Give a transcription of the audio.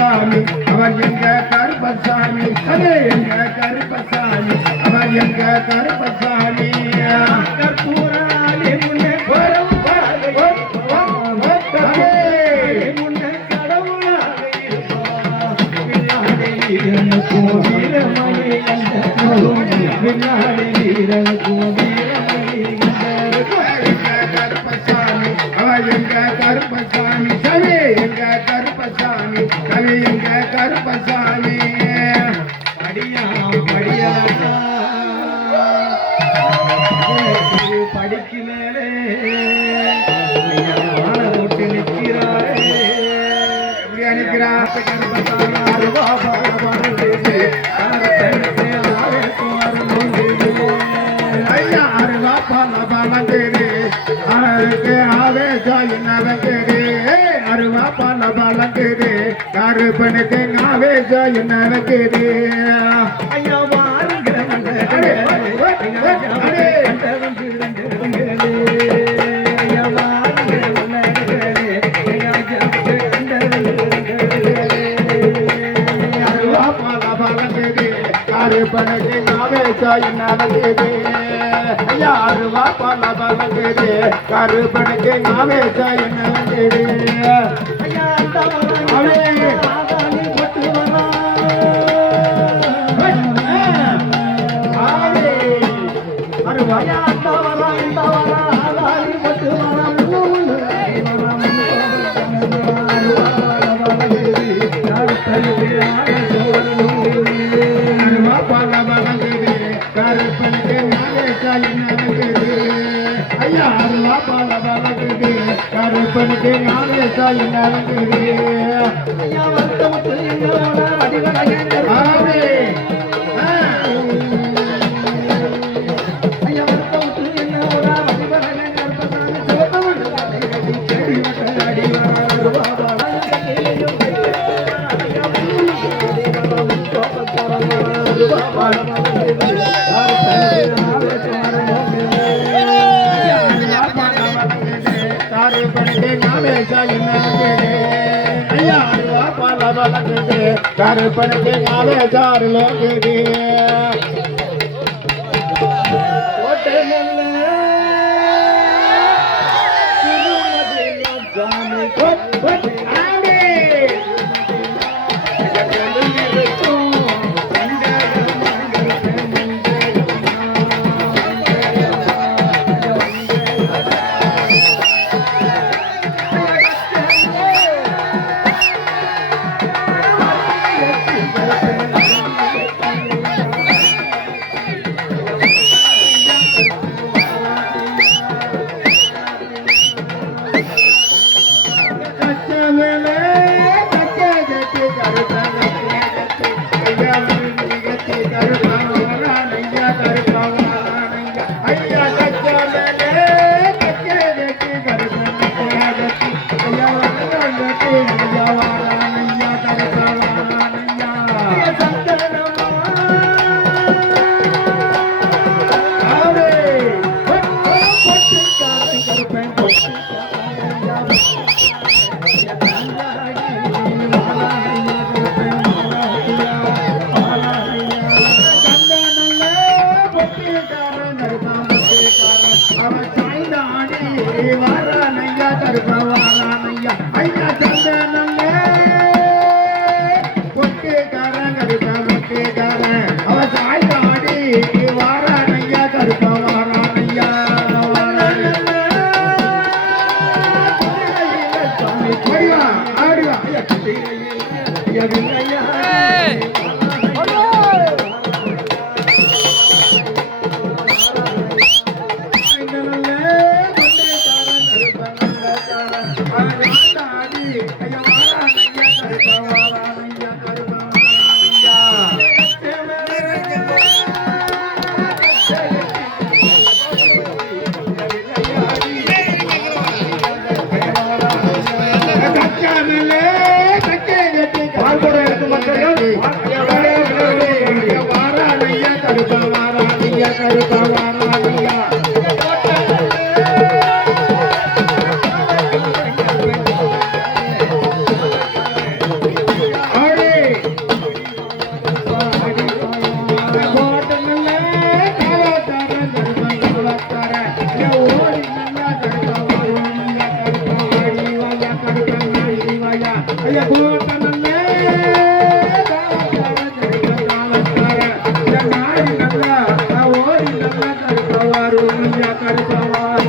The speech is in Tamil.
கருப்பசாமி அவர் எங்க கருப்பசாமி அதே எங்க கருப்பசாமி அவர் எங்க கருப்பசாமி கற்பூராலே முன்னே வரும் முன்னே கடவுளாக வீரமணி கருப்பசாமி அவர் எங்க கருப்பசாமி சரி எங்க கருப்பசாமி கவி எங்க கருப்பசாமி படியா படியா படிக்கு மேலே போட்டு நிற்கிறாரே எப்படியா நிற்கிறார் ஐயா அருவா பால பாலங்கேடு ஆவேசம் என்னவங்கேடு அருவா பால பாலங்கேடு கருப்பனுக்கு ஆவேசம் என்னவங்கேடு ஐயா வாருங்க கருப்பனுக்கு ஆவேசம் என்னவங்கேடு ஐயா அருவா பால பாலங்கேடு கருப்பனுக்கு ஆவேசம் என்னவங்கேடு ஐயா கருப்பனுக்கு நாவேசம் என்னவங்கேடு ஐயா அருவா பால பாலங்கேடு கருப்பனுக்கு ஆவேசம் என்னவங்கேடு ஐயா வருத்தமுத்து என்னோட அடிவளையங்க ஆவே ஐயா வருத்தமுத்து என்னோட அடிவளையங்க கருப்பனுக்கு ஆவேசாறு லோகேது ஐயா கருப்பவாய்